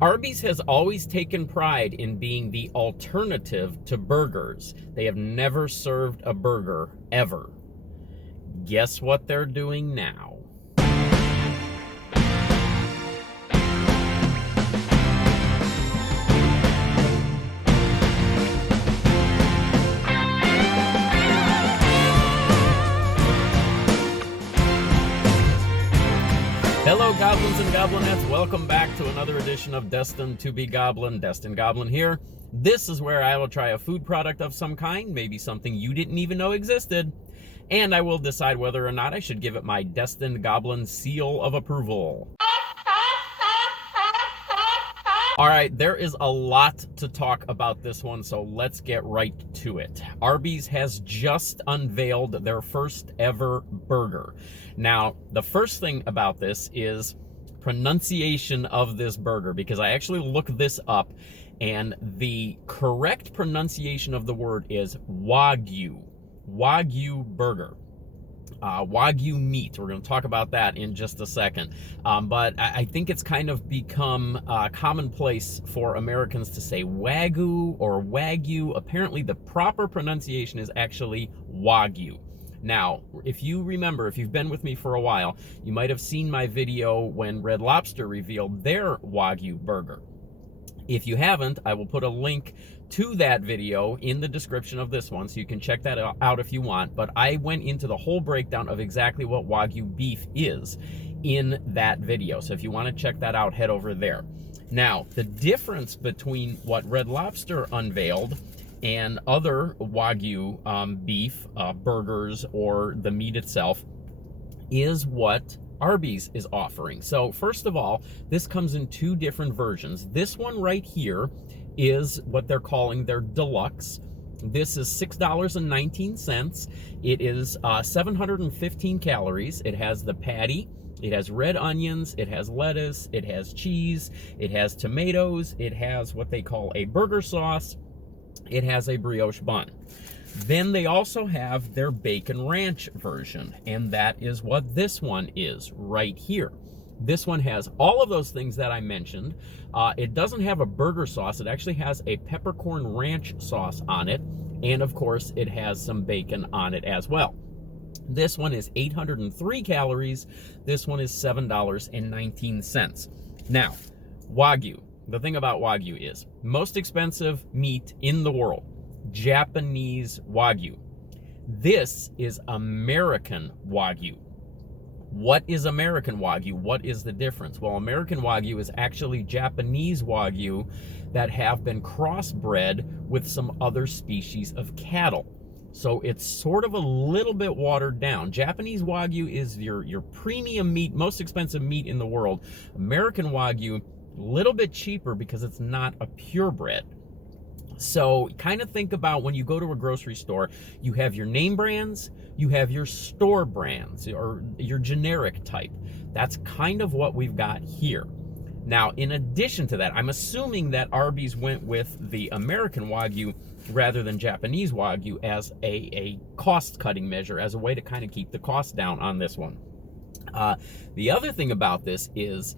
Arby's has always taken pride in being the alternative to burgers. They have never served a burger, ever. Guess what they're doing now? Hello, goblins and goblinettes. Welcome back to another edition of Destined to be Goblin. Destined Goblin here. This is where I will try a food product of some kind, maybe something you didn't even know existed, and I will decide whether or not I should give it my Destined Goblin seal of approval. All right, there is a lot to talk about this one, so let's get right to it. Arby's has just unveiled their first ever burger. Now, the first thing about this is pronunciation of this burger, because I actually looked this up, and the correct pronunciation of the word is Wagyu burger. Wagyu meat. We're going to talk about that in just a second. But I think it's kind of become commonplace for Americans to say Wagyu or Wagyu. Apparently, the proper pronunciation is actually Wagyu. Now, if you remember, if you've been with me for a while, you might have seen my video when Red Lobster revealed their Wagyu burger. If you haven't, I will put a link to that video in the description of this one, so you can check that out if you want. But I went into the whole breakdown of exactly what Wagyu beef is in that video. So if you want to check that out, head over there. Now, the difference between what Red Lobster unveiled and other Wagyu beef burgers or the meat itself is what Arby's is offering. So first of all, this comes in two different versions. This one right here is what they're calling their Deluxe. This is $6.19. It is 715 calories. It has the patty. It has red onions. It has lettuce. It has cheese. It has tomatoes. It has what they call a burger sauce. It has a brioche bun. Then they also have their Bacon Ranch version, and that is what this one is right here. This one has all of those things that I mentioned. It doesn't have a burger sauce. It actually has a peppercorn ranch sauce on it, and of course, it has some bacon on it as well. This one is 803 calories. This one is $7.19. Now, Wagyu. The thing about Wagyu is most expensive meat in the world. Japanese Wagyu. This is American Wagyu. What is American Wagyu? What is the difference? Well, American Wagyu is actually Japanese Wagyu that have been crossbred with some other species of cattle. So it's sort of a little bit watered down. Japanese Wagyu is your premium meat, most expensive meat in the world. American Wagyu, a little bit cheaper because it's not a purebred. So kind of think about when you go to a grocery store, you have your name brands, you have your store brands, or your generic type. That's kind of what we've got here. Now, in addition to that, I'm assuming that Arby's went with the American Wagyu rather than Japanese Wagyu as a cost-cutting measure, as a way to kind of keep the cost down on this one. The other thing about this is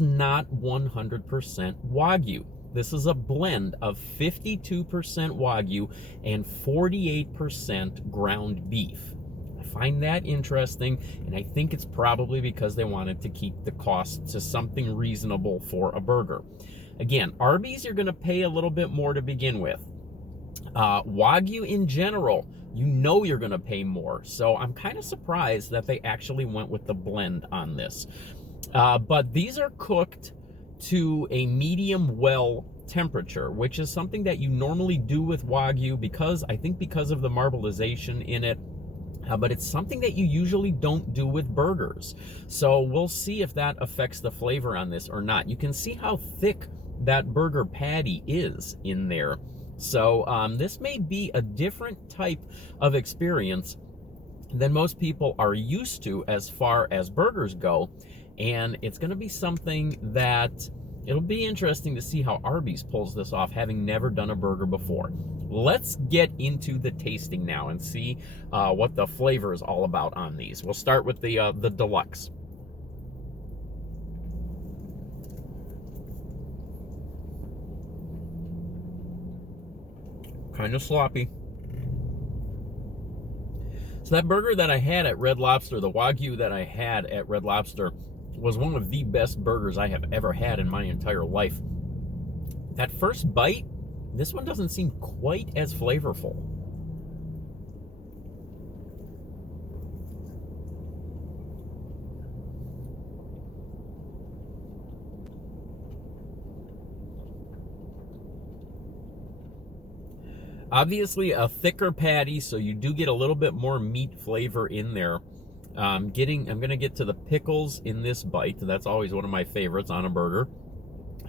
not 100% Wagyu. This is a blend of 52% Wagyu and 48% ground beef. I find that interesting, and I think it's probably because they wanted to keep the cost to something reasonable for a burger. Again, Arby's, you're going to pay a little bit more to begin with. Wagyu in general, you know you're going to pay more. So I'm kind of surprised that they actually went with the blend on this. But these are cooked to a medium well temperature, which is something that you normally do with Wagyu because of the marbleization in it. But it's something that you usually don't do with burgers. So we'll see if that affects the flavor on this or not. You can see how thick that burger patty is in there. So this may be a different type of experience than most people are used to as far as burgers go. And it's going to be something that it'll be interesting to see how Arby's pulls this off, having never done a burger before. Let's get into the tasting now and see what the flavor is all about on these. We'll start with the Deluxe. kind of sloppy. So that burger that I had at Red Lobster, the Wagyu that I had at Red Lobster, was one of the best burgers I have ever had in my entire life. That first bite, this one doesn't seem quite as flavorful. Obviously a thicker patty, so you do get a little bit more meat flavor in there. I'm gonna get to the pickles in this bite. That's always one of my favorites on a burger.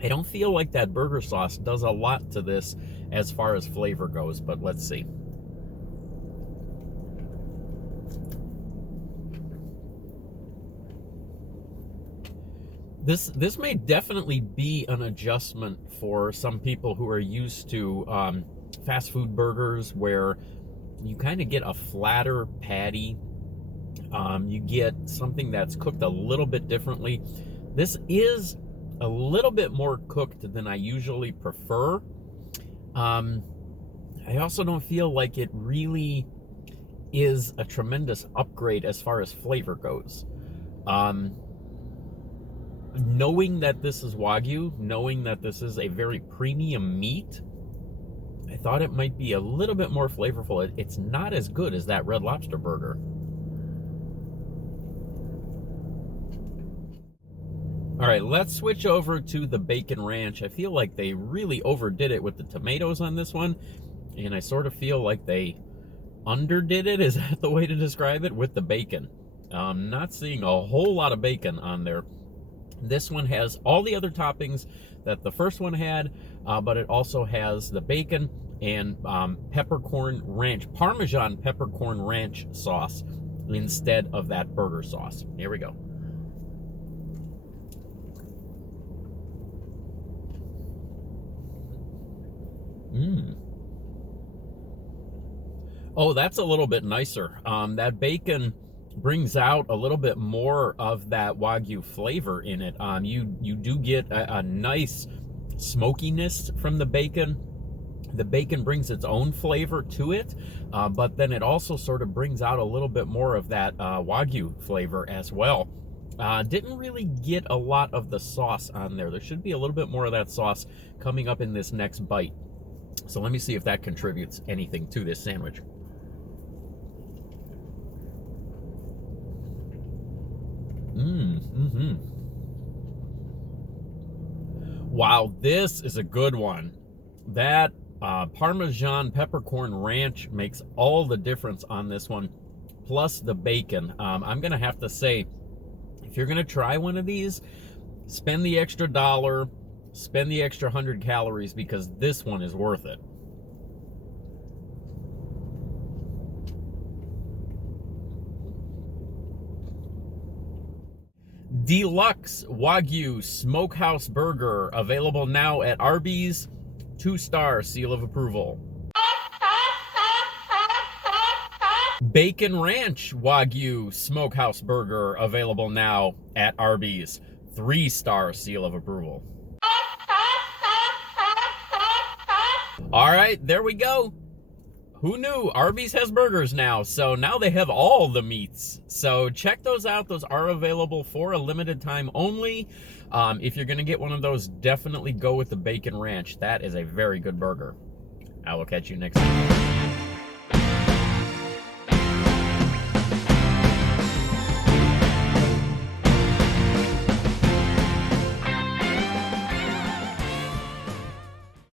I don't feel like that burger sauce does a lot to this as far as flavor goes, but let's see. This may definitely be an adjustment for some people who are used to fast food burgers, where you kind of get a flatter patty. You get something that's cooked a little bit differently. This is a little bit more cooked than I usually prefer. I also don't feel like it really is a tremendous upgrade as far as flavor goes. Knowing that this is Wagyu, knowing that this is a very premium meat, I thought it might be a little bit more flavorful. It's not as good as that Red Lobster burger. All right, let's switch over to the Bacon Ranch. I feel like they really overdid it with the tomatoes on this one, and I sort of feel like they underdid it, is that the way to describe it, with the bacon. I'm not seeing a whole lot of bacon on there. This one has all the other toppings that the first one had, but it also has the bacon and peppercorn ranch, Parmesan peppercorn ranch sauce instead of that burger sauce. Here we go. Oh, that's a little bit nicer. That bacon brings out a little bit more of that Wagyu flavor in it. You do get a nice smokiness from the bacon. The bacon brings its own flavor to it, but then it also sort of brings out a little bit more of that Wagyu flavor as well. Didn't really get a lot of the sauce on there. There should be a little bit more of that sauce coming up in this next bite. So let me see if that contributes anything to this sandwich. Wow, this is a good one. That Parmesan peppercorn ranch makes all the difference on this one, plus the bacon. I'm gonna have to say, if you're gonna try one of these, spend the extra $1, spend the extra 100 calories, because this one is worth it. Deluxe Wagyu Smokehouse Burger, available now at Arbys. 2-star seal of approval. Bacon Ranch Wagyu Smokehouse Burger, available now at Arbys. 3-star seal of approval. All right, there we go. Who knew? Arby's has burgers now, so now they have all the meats. So check those out. Those are available for a limited time only. If you're gonna get one of those, definitely go with the Bacon Ranch. That is a very good burger. I will catch you next time.